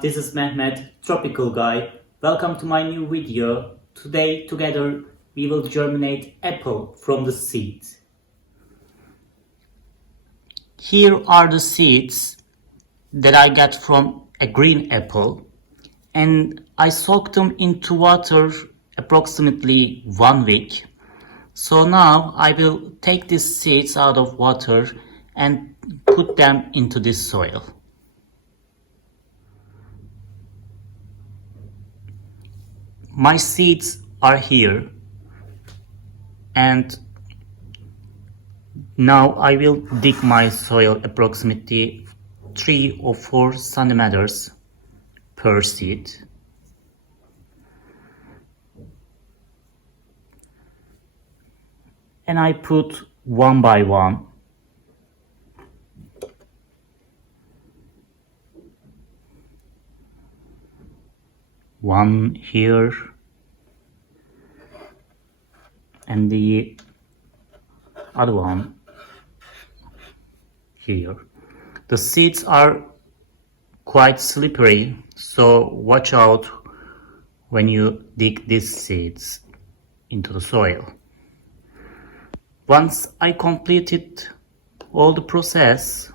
everyone, this is Mehmet, Tropical Guy. Welcome to my new video. Today together we will germinate apple from the seeds. Here are the seeds that I got from a green apple, and I soaked them into water approximately 1 week. So now I will take these seeds out of water and put them into this soil. My seeds are here, and now I will dig my soil approximately 3 or 4 centimeters per seed. And I put one by one. One here and the other one here. The seeds are quite slippery, so watch out when you dig these seeds into the soil. Once I completed all the process,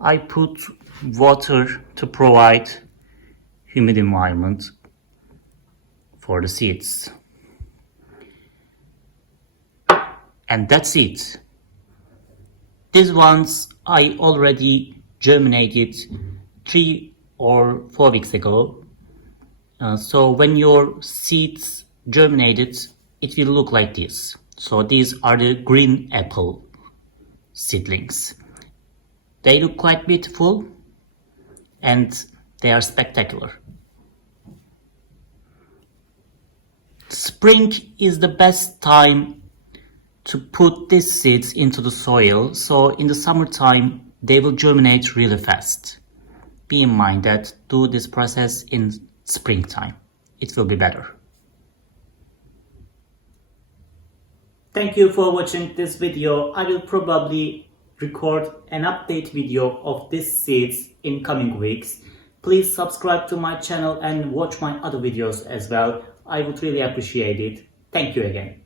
I put water to provide humid environment for the seeds. And that's it. These ones I already germinated 3 or 4 weeks ago. So when your seeds germinated, it will look like this. So these are the green apple seedlings. They look quite beautiful and they are spectacular. Spring is the best time to put these seeds into the soil, so in the summertime they will germinate really fast. Be in mind that do this process in springtime. It will be better. Thank you for watching this video. I will probably record an update video of these seeds in coming weeks. Please subscribe to my channel and watch my other videos as well. I would really appreciate it. Thank you again.